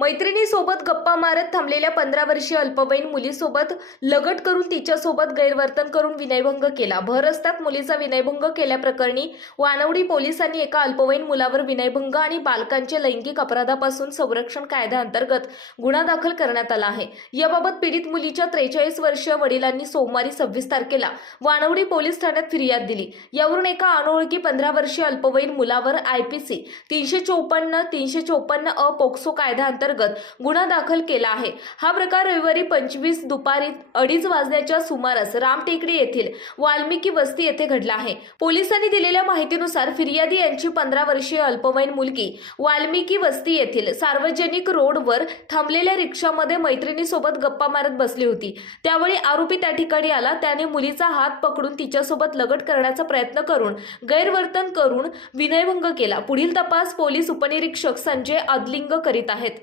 मैत्रिणीसोबत गप्पा मारत थांबलेल्या 15 वर्षीय अल्पवयीन मुलीसोबत लगट करून तिच्यासोबत गैरवर्तन करून विनयभंग केला। भर रस्त्यात मुलीचा विनयभंग केल्याप्रकरणी वानवडी पोलिसांनी एका अल्पवयीन मुलावर विनयभंग आणि बालकांचे लैंगिक अपराधापासून संरक्षण कायद्याअंतर्गत गुन्हा दाखल करण्यात आला आहे। याबाबत पीडित मुलीच्या 43 वर्षीय वडिलांनी सोमवारी 26 तारखेला वानवडी पोलीस ठाण्यात फिर्याद दिली। यावरून एका अनोळखी 15 वर्षीय अल्पवयीन मुलावर IPC 354 अ पोक्सो कायद्याअंतर्गत गुन्हा दाखल केला आहे। हा प्रकार रविवारी 25 दुपारी 2:30 वाजण्याच्या सुमारास रामटेकडी येथील वाल्मिकी वस्ती येथे घडला आहे। पोलिसांनी दिलेल्या माहितीनुसार फिर्यादी यांची 15 वर्षीय अल्पवयीन मुलगी वाल्मिकी वस्ती येथील सार्वजनिक रोडवर थांबलेल्या रिक्षामध्ये मैत्रिणीसोबत गप्पा मारत बसली होती। त्यावेळी आरोपी त्या ठिकाणी आला। त्याने मुलीचा हात पकडून तिच्यासोबत लगट करण्याचा प्रयत्न करून गैरवर्तन करून विनयभंग केला। पुढील तपास पोलीस उपनिरीक्षक संजय अदलिंग करीत आहेत।